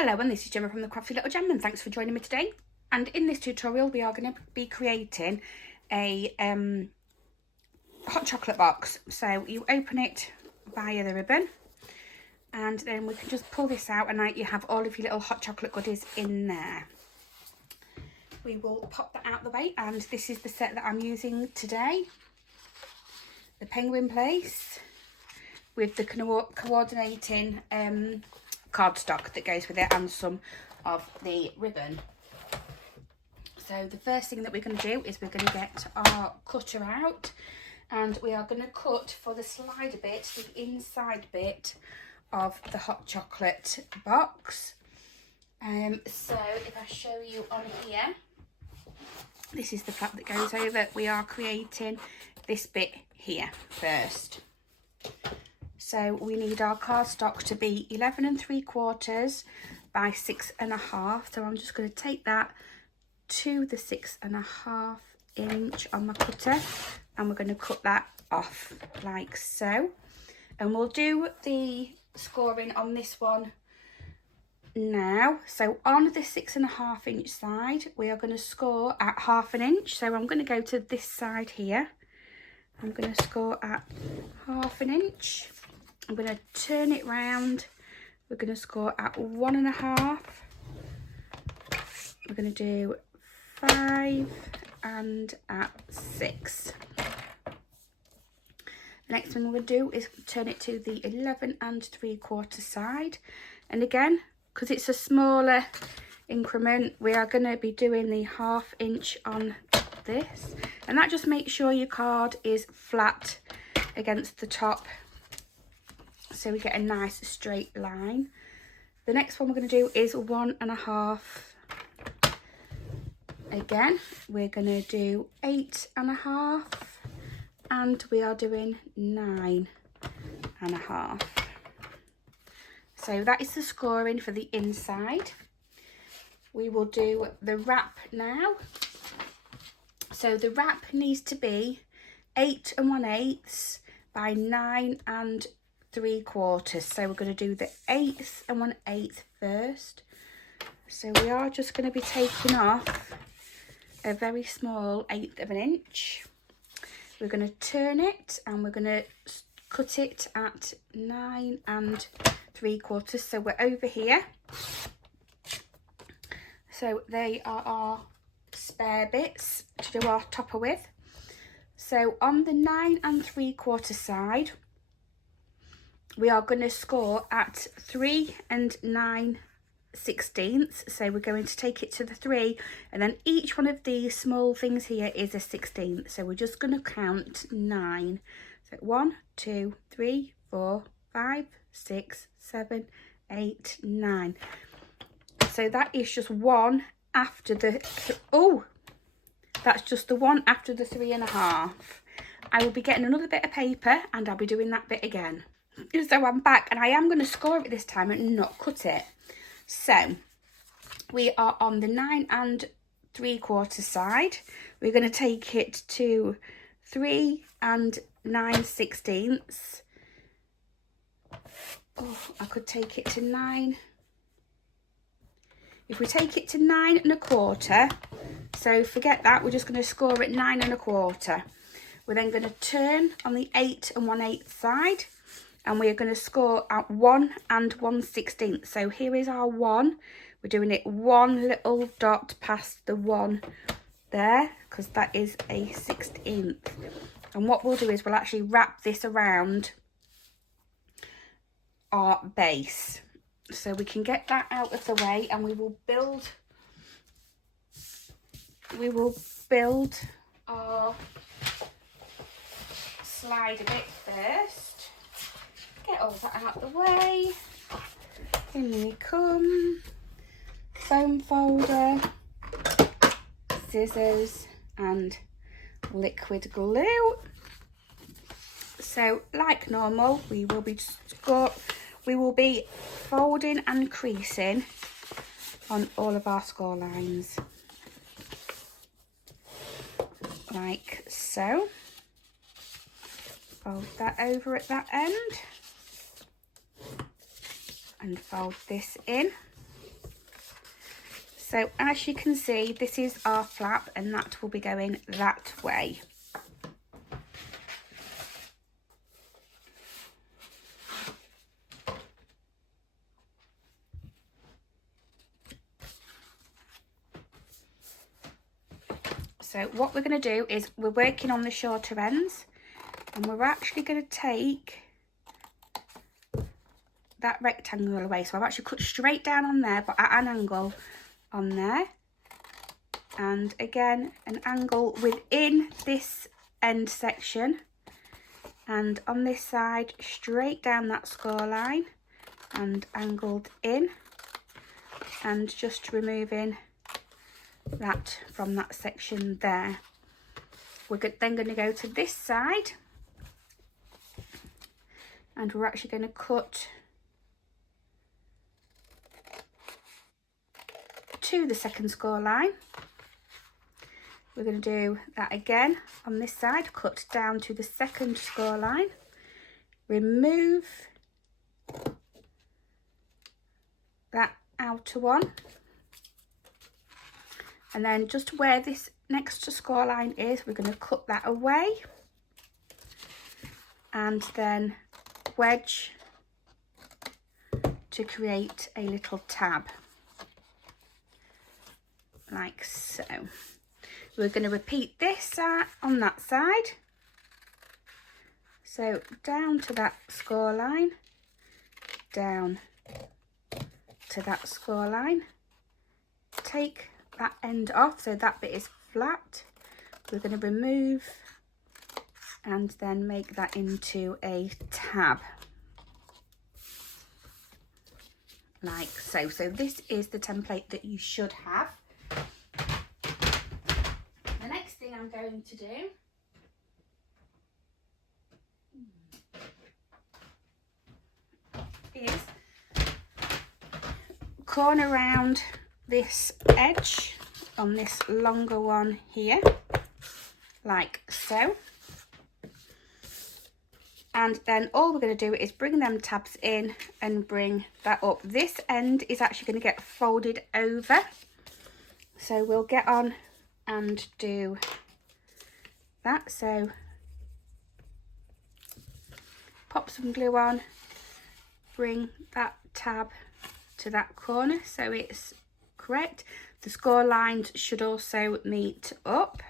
Hello, and this is Gemma from the Crafty Little Gem, and thanks for joining me today. And in this tutorial we are going to be creating a hot chocolate box. So you open it via the ribbon, and then we can just pull this out, and you have all of your little hot chocolate goodies in there. We will pop that out of the way, and this is the set that I'm using today. The penguin place with the coordinating cardstock that goes with it, and some of the ribbon. So the first thing that we're going to do is we're going to get our cutter out, and we are going to cut for the slider bit, the inside bit of the hot chocolate box. So if I show you on here, this is the flap that goes over. We are creating this bit here first. So we need our cardstock to be 11 3/4 by 6.5. So I'm just going to take that to the 6.5 inch on my cutter, and we're going to cut that off like so. And we'll do the scoring on this one now. So on the 6.5 inch side, we are going to score at 1/2 inch. So I'm going to go to this side here. I'm going to score at 1/2 inch. I'm going to turn it round. We're going to score at 1.5. We're going to do 5 and at 6. The next thing we're going to do is turn it to the 11 3/4 side. And again, because it's a smaller increment, we are going to be doing the 1/2 inch on this. And that just makes sure your card is flat against the top, so we get a nice straight line. The next one we're going to do is 1.5. Again, we're going to do 8.5, and we are doing 9.5. So that is the scoring for the inside. We will do the wrap now. So the wrap needs to be 8 1/8 by 9 3/4. So we're going to do the 1/8 and 1/8 first. So we are just going to be taking off a very small 1/8 of an inch. We're going to turn it, and we're going to cut it at 9 3/4. So we're over here. So they are our spare bits to do our topper with. So on the 9 3/4 side, we are going to score at 3 9/16. So we're going to take it to the 3, and then each one of these small things here is a 16th. So we're just going to count 9. So 1 2 3 4 5 6 7 8 9. So that is just one after the that's just the one after the 3.5. I will be getting another bit of paper, and I'll be doing that bit again. So I'm back, and I am going to score it this time and not cut it. So we are on the 9 3/4 side. We're going to take it to 3 9/16. Oh, I could take it to 9. If we take it to 9 1/4, so forget that, we're just going to score at 9 1/4. We're then going to turn on the 8 1/8 side, and we're going to score at 1 1/16. So here is our 1. We're doing it one little dot past the 1 there, because that is a 16th. And what we'll do is we'll actually wrap this around our base. So we can get that out of the way, and we will build our slider bit first. Get all that out of the way. In we come. Foam folder, scissors, and liquid glue. So like normal, we will be folding and creasing on all of our score lines, like so. Fold that over at that end, and fold this in. So as you can see, this is our flap and that will be going that way. So what we're going to do is we're working on the shorter ends, and we're actually going to take that rectangle away. So I've actually cut straight down on there, but at an angle on there, and again an angle within this end section, and on this side straight down that score line and angled in, and just removing that from that section there. We're then going to go to this side, and we're actually going to cut to the second score line. We're going to do that again on this side, cut down to the second score line, remove that outer one, and then just where this next to score line is, we're going to cut that away and then wedge to create a little tab like so. We're going to repeat this on that side. So down to that score line, down to that score line, take that end off so that bit is flat. We're going to remove and then make that into a tab like so. So this is the template that you should have. The next thing I'm going to do is corner around this edge on this longer one here like so, and then all we're going to do is bring them tabs in and bring that up. This end is actually going to get folded over, so we'll get on and do that. So pop some glue on, bring that tab to that corner so it's correct. The score lines should also meet up.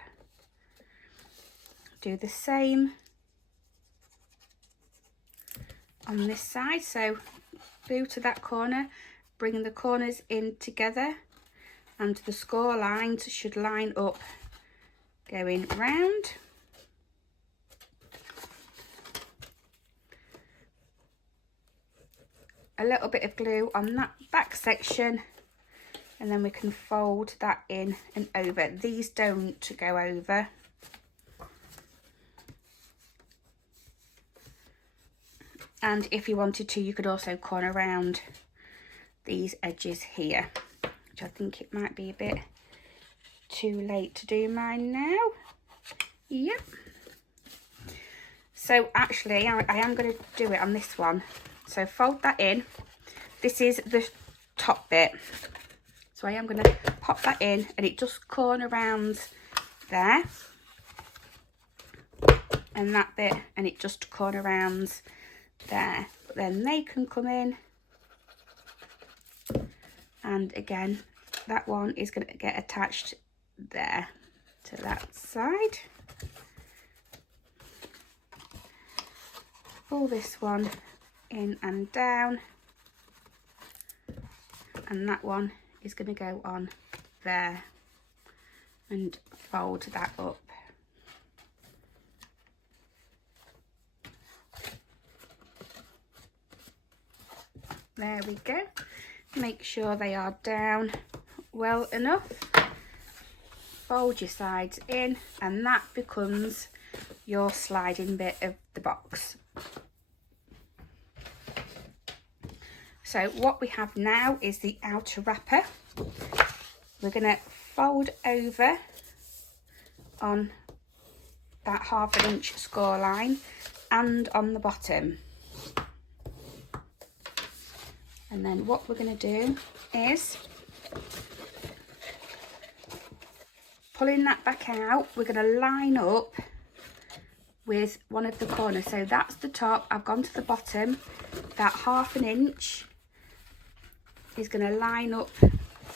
Do the same on this side, so glue to that corner, bring the corners in together, and the score lines should line up going round. A little bit of glue on that back section, and then we can fold that in and over. These don't go over. And if you wanted to, you could also corner around these edges here, which I think it might be a bit too late to do mine now. Yep. So actually, I am going to do it on this one. So fold that in. This is the top bit. So I am going to pop that in, and it just corner rounds there. And that bit, and it just corner rounds there. But then they can come in, and again that one is going to get attached there to that side. Pull this one in and down, and that one is going to go on there, and fold that up. There we go. Make sure they are down well enough. Fold your sides in, and that becomes your sliding bit of the box. So what we have now is the outer wrapper. We're going to fold over on that 1/2 inch score line and on the bottom. And then what we're going to do is pulling that back out, we're going to line up with one of the corners. So that's the top. I've gone to the bottom. That 1/2 inch is going to line up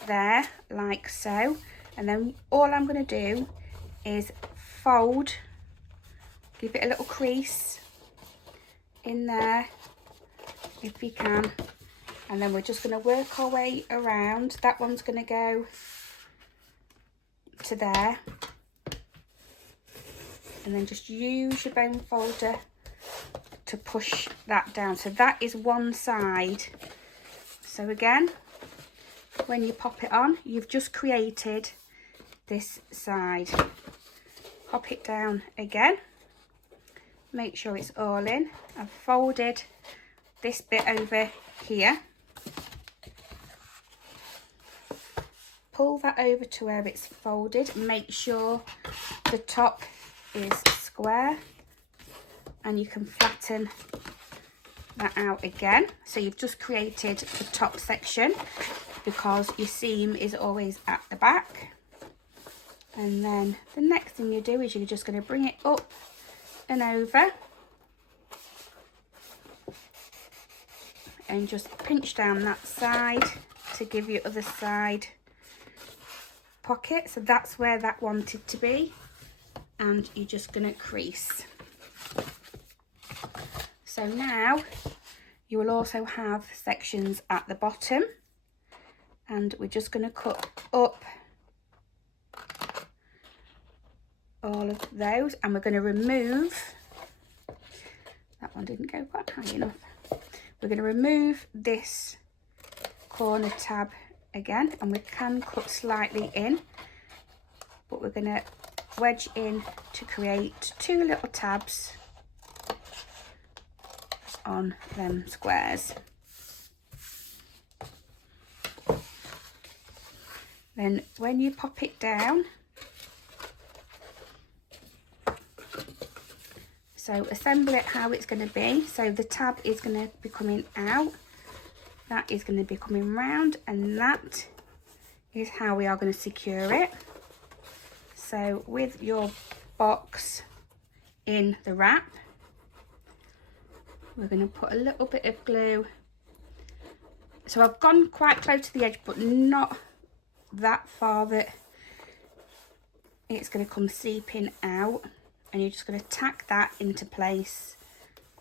there like so. And then all I'm going to do is fold, give it a little crease in there if you can. And then we're just going to work our way around. That one's going to go to there. And then just use your bone folder to push that down. So that is one side. So again, when you pop it on, you've just created this side. Pop it down again. Make sure it's all in. I've folded this bit over here. Pull that over to where it's folded. Make sure the top is square, and you can flatten that out again. So you've just created the top section because your seam is always at the back. And then the next thing you do is you're just going to bring it up and over and just pinch down that side to give your other side pocket. So that's where that wanted to be. And you're just going to crease. So now you will also have sections at the bottom, and we're just going to cut up all of those, and we're going to remove, that one didn't go quite high enough, we're going to remove this corner tab again, and we can cut slightly in, but we're going to wedge in to create 2 little tabs on them squares. Then when you pop it down, so assemble it how it's going to be. So the tab is going to be coming out, that is going to be coming round, and that is how we are going to secure it. So with your box in the wrap, we're going to put a little bit of glue. So I've gone quite close to the edge, but not that far that it's going to come seeping out. And you're just going to tack that into place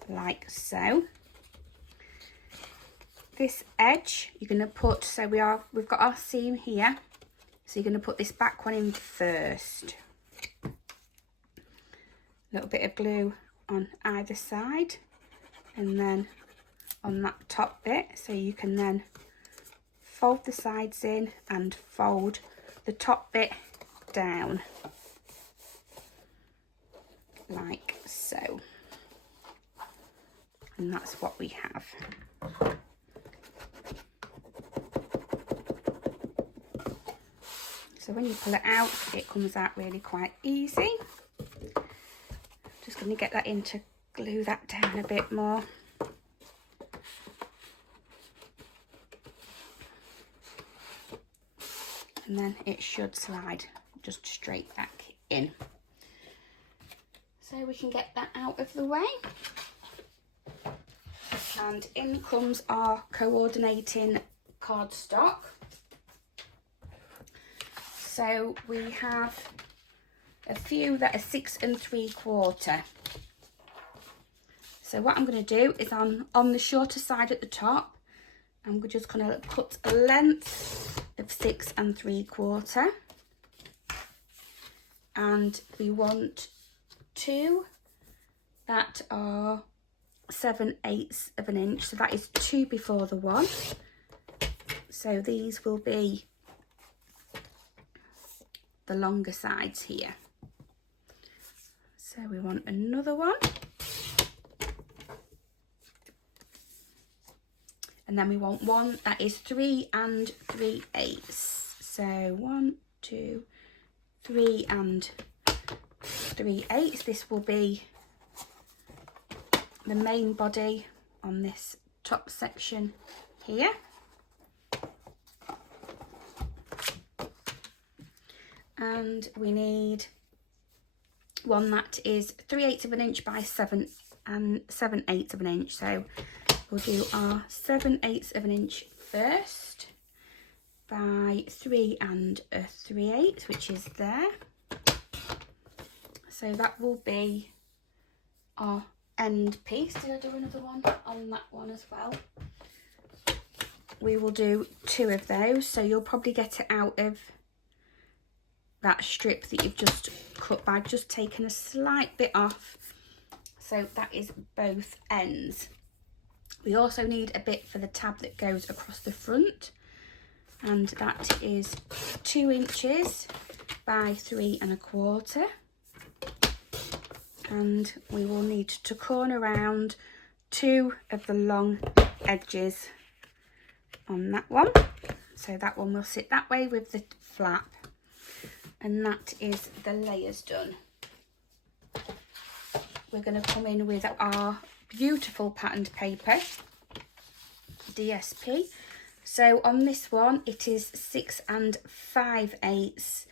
like so. This edge you're going to put, so we've got our seam here. So you're going to put this back one in first. A little bit of glue on either side, and then on that top bit, so you can then fold the sides in and fold the top bit down like so. And that's what we have. So when you pull it out, it comes out really quite easy. Just going to get that in to glue that down a bit more. And then it should slide just straight back in. So we can get that out of the way. And in comes our coordinating cardstock. So we have a few that are 6 3/4. So what I'm going to do is on the shorter side at the top, I'm just going to cut a length of 6 3/4. And we want 2 that are 7/8 of an inch. So that is 2 before the 1. So these will be the longer sides here. So we want another one, and then we want one that is 3 3/8. So 1, 2, 3 3/8. This will be the main body on this top section here. and we need one that is 3/8 of an inch by 7 7/8 of an inch. So we'll do our 7/8 of an inch first by 3 3/8, which is there. So that will be our end piece. Did I do another one on that one as well? We will do 2 of those, so you'll probably get it out of that strip that you've just cut by just taking a slight bit off. So that is both ends. We also need a bit for the tab that goes across the front, and that is 2 inches by 3 1/4. And we will need to corner around 2 of the long edges on that one. So that one will sit that way with the flap, and that is the layers done. We're going to come in with our beautiful patterned paper, DSP. So on this one, it is 6 5/8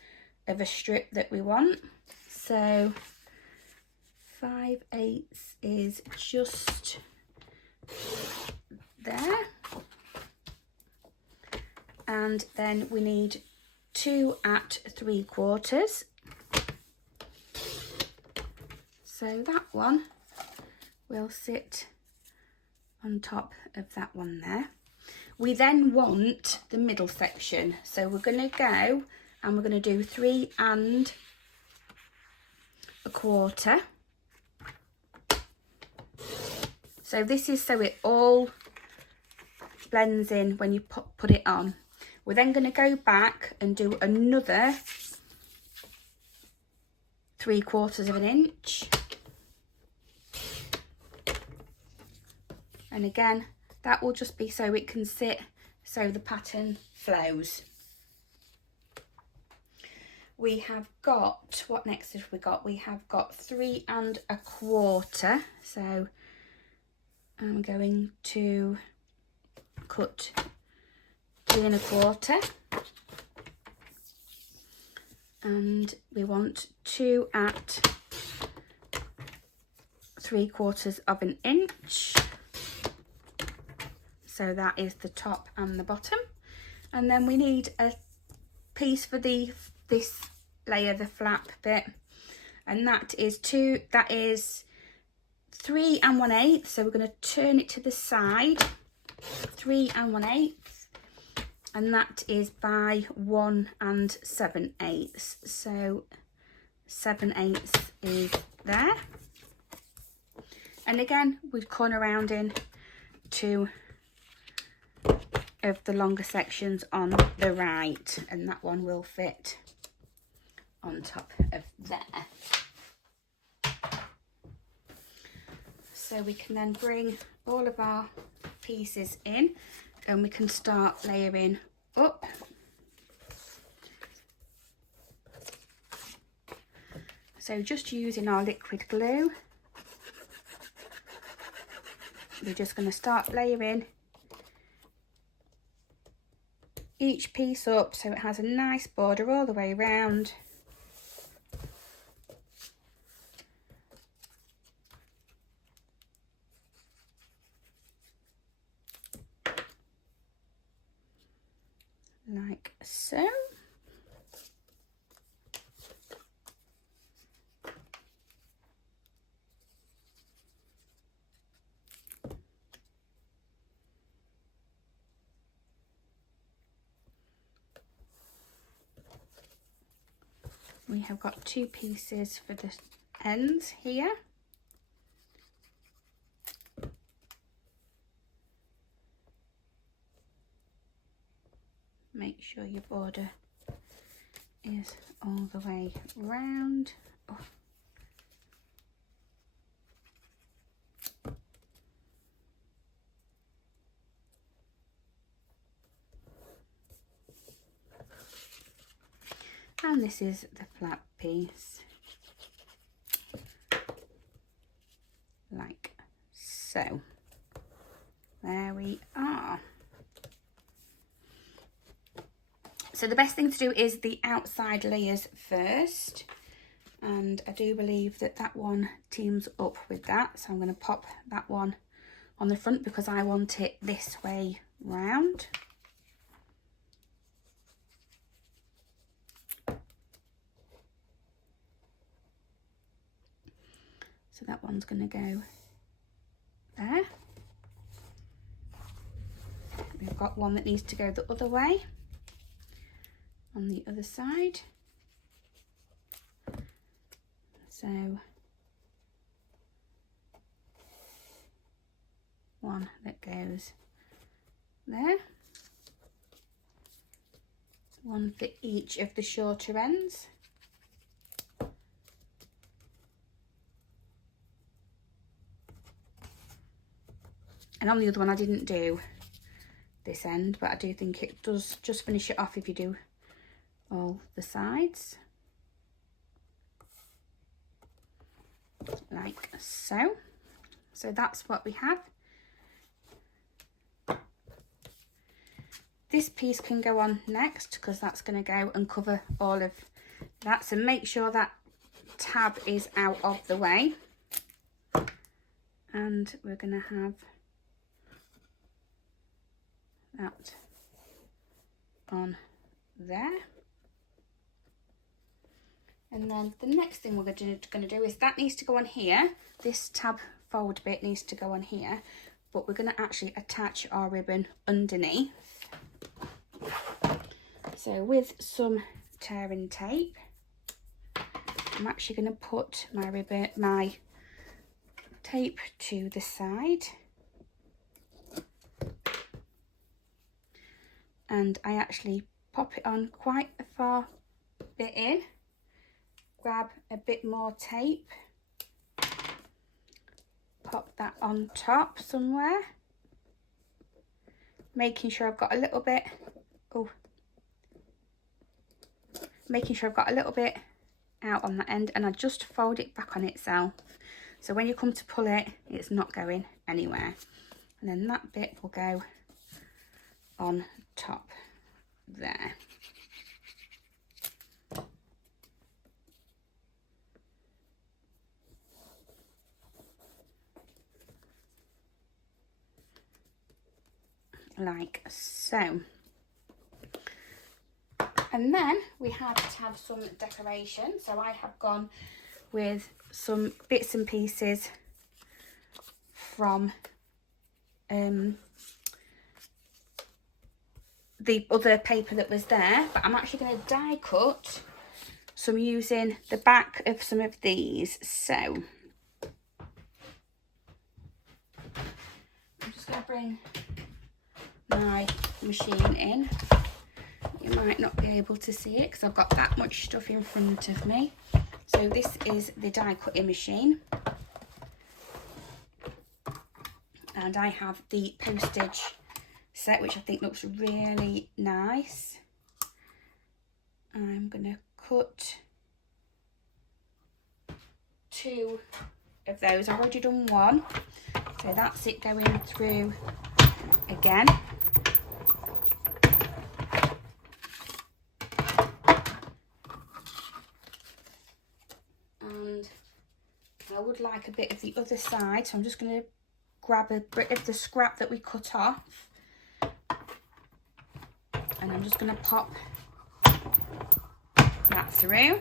of a strip that we want. So 5/8 is just there. And then we need 2 3/4. So that one will sit on top of that one there. We then want the middle section. So we're going to go and we're going to do 3 1/4. So this is so it all blends in when you put it on. We're then going to go back and do another 3/4 of an inch. And again, that will just be so it can sit so the pattern flows. We have got, what next have we got? We have got 3 1/4. So I'm going to cut 3 1/4. And we want 2 3/4 of an inch. So that is the top and the bottom. And then we need a piece for this layer, the flap bit. And that is 3 1/8. So we're going to turn it to the side, 3 1/8. And that is by 1 7/8. So 7/8 is there. And again, we've corner around in 2 of the longer sections on the right, and that one will fit on top of there. So we can then bring all of our pieces in and we can start layering up. So just using our liquid glue, we're just going to start layering each piece up so it has a nice border all the way around. Like so. We have got 2 pieces for the ends here. Make sure your border is all the way round. Oh. And this is the flap piece, like so. There we are. So the best thing to do is the outside layers first. And I do believe that that one teams up with that. So I'm going to pop that one on the front because I want it this way round. So that one's going to go there. We've got one that needs to go the other way on the other side. So one that goes there, one for each of the shorter ends. And on the other one I didn't do this end, but I do think it does just finish it off if you do all the sides. Like so. So that's what we have. This piece can go on next because that's going to go and cover all of that. So make sure that tab is out of the way. And we're going to have that on there. And then the next thing we're going to do is that needs to go on here. This tab forward bit needs to go on here, but we're going to actually attach our ribbon underneath. So with some tearing tape, I'm actually going to put my tape to the side. And I actually pop it on quite a far bit in. Grab a bit more tape, pop that on top somewhere, making sure I've got a little bit, making sure I've got a little bit out on that end, and I just fold it back on itself. So when you come to pull it, it's not going anywhere. And then that bit will go on top there. Like so. And then we have to have some decoration. So I have gone with some bits and pieces from the other paper that was there, but I'm actually going to die cut some using the back of some of these. So I'm just going to bring my machine in. You might not be able to see it because I've got that much stuff in front of me. So this is the die cutting machine, and I have the postage set, which I think looks really nice. I'm going to cut 2 of those. I've already done one, so that's it going through again. And I would like a bit of the other side, so I'm just going to grab a bit of the scrap that we cut off, and I'm just going to pop that through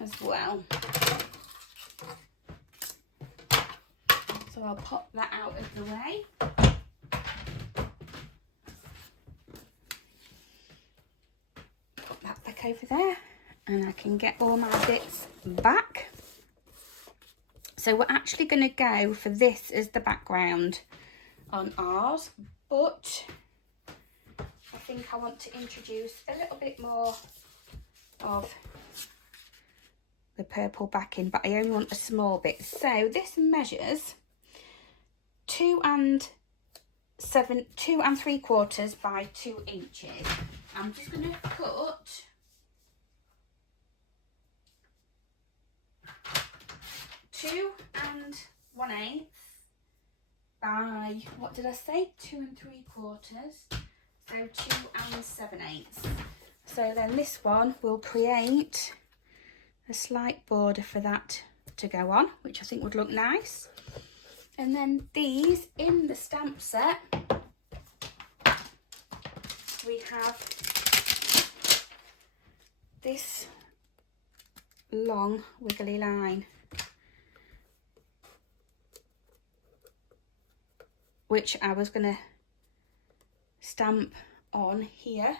as well. So I'll pop that out of the way. Put that back over there, and I can get all my bits back. So we're actually going to go for this as the background on ours, but I think I want to introduce a little bit more of the purple backing, but I only want a small bit. So this measures 2 3/4 by 2 inches. I'm just going to cut 2 1/8 by, what did I say, 2 3/4. So 2 7/8. So then this one will create a slight border for that to go on, which I think would look nice. And then these in the stamp set, we have this long wiggly line, which I was going to stamp on here.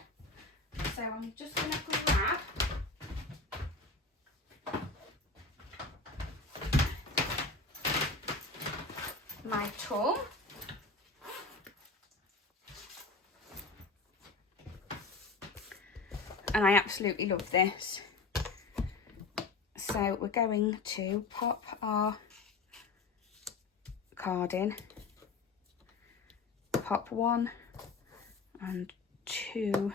So I'm just going to grab my tool, and I absolutely love this. So we're going to pop our card in, pop 1 and 2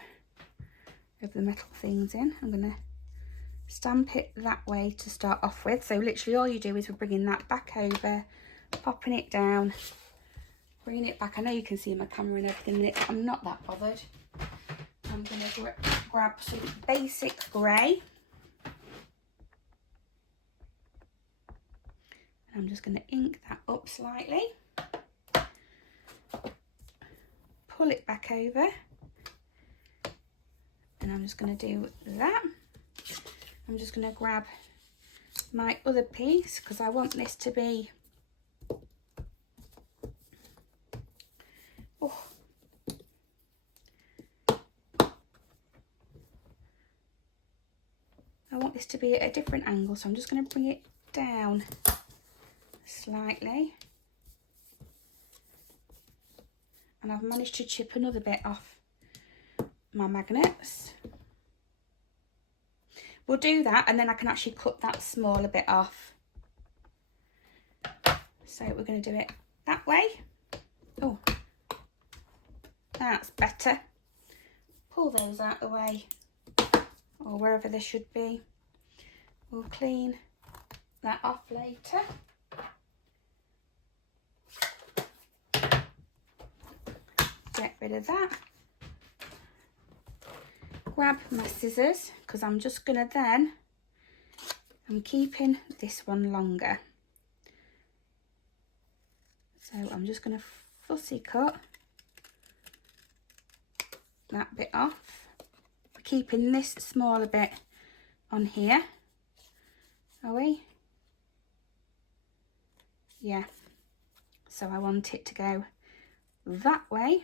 of the metal things in. I'm going to stamp it that way to start off with. So literally all you do is we're bringing that back over, popping it down, bringing it back. I know you can see my camera and everything in it, but I'm not that bothered. I'm going to grab some basic grey. I'm just going to ink that up slightly, pull it back over, and I'm just going to do that. I'm just going to grab my other piece because I want this to be, I want this to be at a different angle, so I'm just going to bring it down slightly. And I've managed to chip another bit off my magnets. We'll do that and then I can actually cut that smaller bit off. So we're going to do it that way. Oh, that's better. Pull those out of the way, or wherever they should be. We'll clean that off later. Get rid of that. Grab my scissors because I'm just going to then, I'm keeping this one longer. So I'm just going to fussy cut that bit off. We're keeping this smaller bit on here. Are we? Yeah. So I want it to go that way.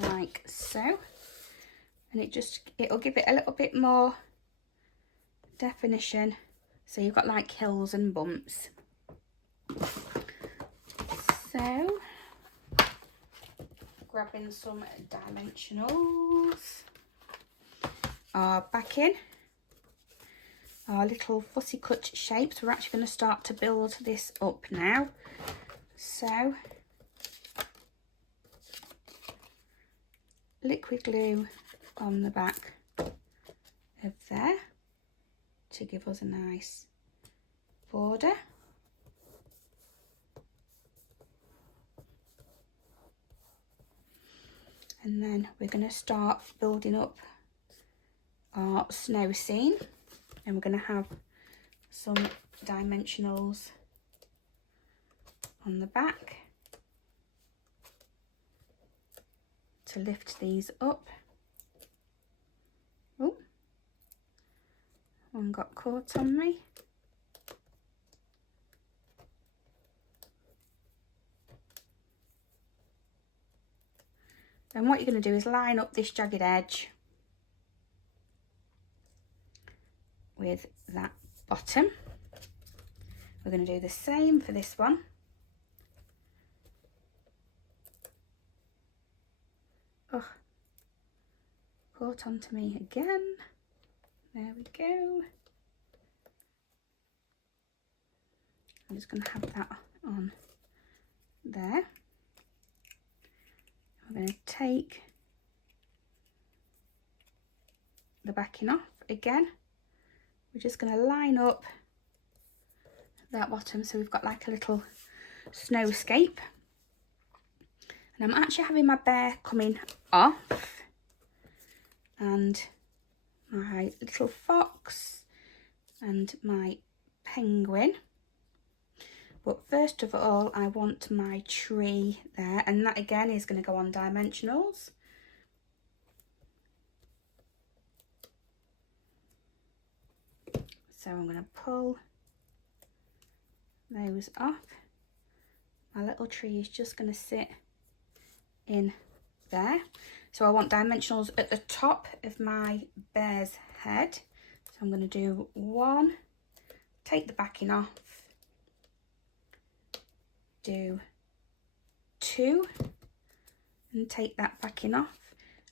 Like so. And it'll give it a little bit more definition. So you've got like hills and bumps. So, grabbing some dimensionals, our backing, our little fussy cut shapes. We're actually going to start to build this up now. So, liquid glue on the back of there to give us a nice border. And then we're going to start building up our snow scene, and we're going to have some dimensionals on the back to lift these up. Oh, one got caught on me. And what you're going to do is line up this jagged edge with that bottom. We're going to do the same for this one. Oh, caught onto me again. There we go. I'm just going to have that on there. I'm going to take the backing off again. We're just going to line up that bottom so we've got like a little snowscape. And I'm actually having my bear coming off, and my little fox and my penguin. But first of all, I want my tree there, and that again is going to go on dimensionals. So I'm going to pull those off. My little tree is just going to sit in there. So I want dimensionals at the top of my bear's head. So I'm going to do 1, take the backing off, do 2 and take that backing off,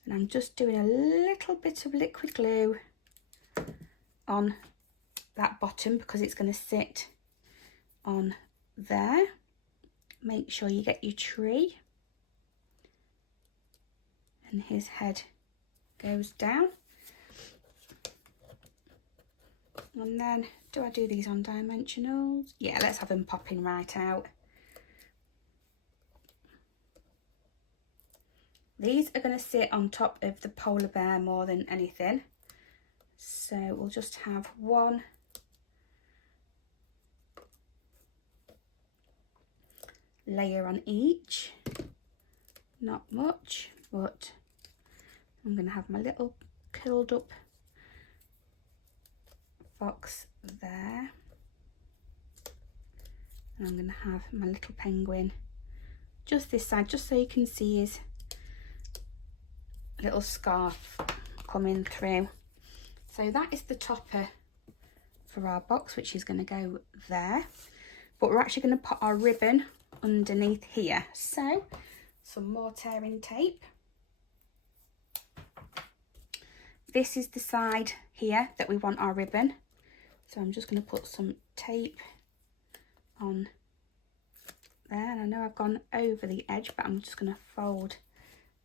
and I'm just doing a little bit of liquid glue on that bottom because it's going to sit on there. Make sure you get your tree and his head goes down. And then, do I do these on dimensionals? Yeah, let's have them popping right out. These are going to sit on top of the polar bear more than anything. So we'll just have 1 layer on each. Not much, but I'm going to have my little curled up fox there. And I'm going to have my little penguin just this side, just so you can see his little scarf coming through. So that is the topper for our box, which is going to go there. But we're actually going to put our ribbon underneath here. So some more tearing tape. This is the side here that we want our ribbon. So I'm just going to put some tape on there. And I know I've gone over the edge, but I'm just going to fold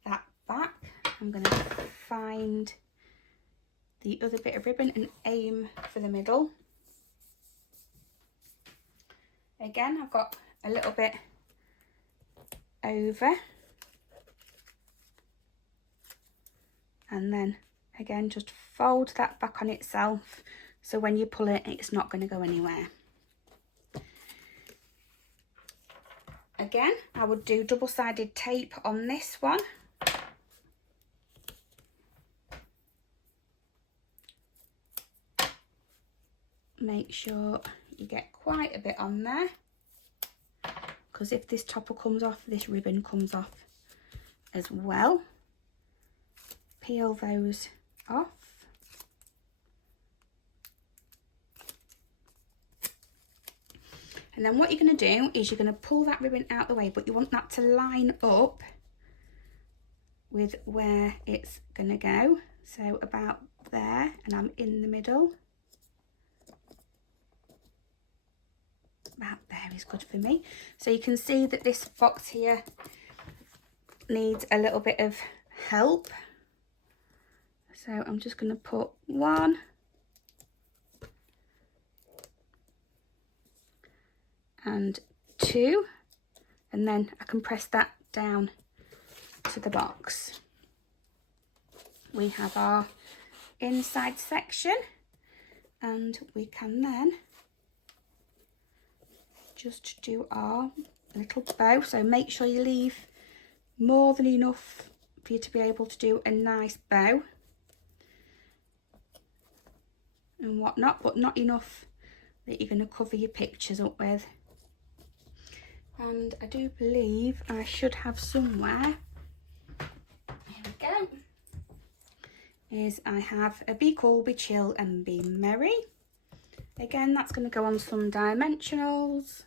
that back. I'm going to find the other bit of ribbon and aim for the middle. Again, I've got a little bit over, and then again just fold that back on itself, so when you pull it, it's not going to go anywhere. Again, I would do double-sided tape on this one. Make sure you get quite a bit on there, because if this topper comes off, this ribbon comes off as well. Peel those off. And then what you're going to do is you're going to pull that ribbon out the way, but you want that to line up with where it's going to go. So about there, and I'm in the middle. About there is good for me. So you can see that this box here needs a little bit of help. So I'm just going to put 1 and 2, and then I can press that down to the box. We have our inside section, and we can then just do our little bow. So make sure you leave more than enough for you to be able to do a nice bow and whatnot, but not enough that you're going to cover your pictures up with. And I do believe I should have somewhere, here we go, is I have a Be Cool, Be Chill and Be Merry. Again, that's going to go on some dimensionals.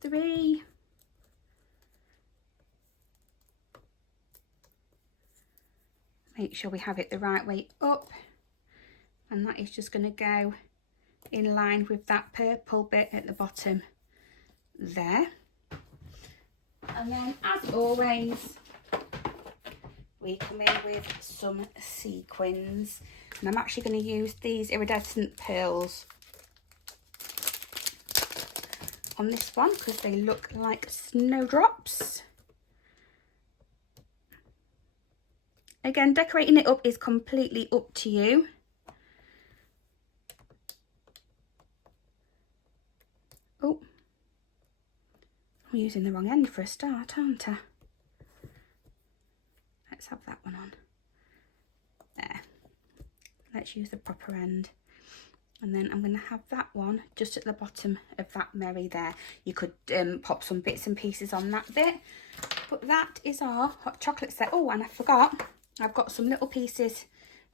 Three. Make sure we have it the right way up, and that is just going to go in line with that purple bit at the bottom there. And then, as always, we come in with some sequins, and I'm actually going to use these iridescent pearls on this one because they look like snowdrops. Again, decorating it up is completely up to you. Oh, I'm using the wrong end for a start, aren't I? Let's have that one on. There. Let's use the proper end. And then I'm going to have that one just at the bottom of that Mary there. You could pop some bits and pieces on that bit. But that is our hot chocolate set. Oh, and I forgot, I've got some little pieces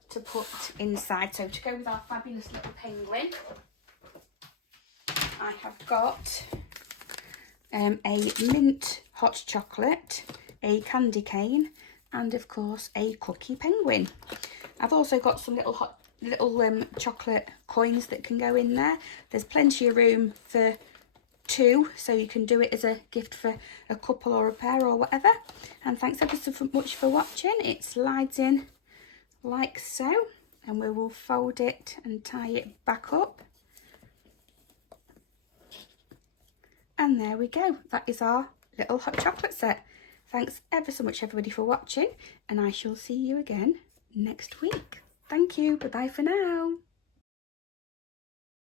to put inside. So to go with our fabulous little penguin, I have got a mint hot chocolate, a candy cane, and of course a cookie penguin. I've also got some little chocolate coins that can go in there. There's plenty of room for 2, so you can do it as a gift for a couple or a pair or whatever. And thanks ever so much for watching. It slides in like so, and we will fold it and tie it back up. And there we go. That is our little hot chocolate set. Thanks ever so much everybody for watching, and I shall see you again next week. Thank you. Bye bye for now.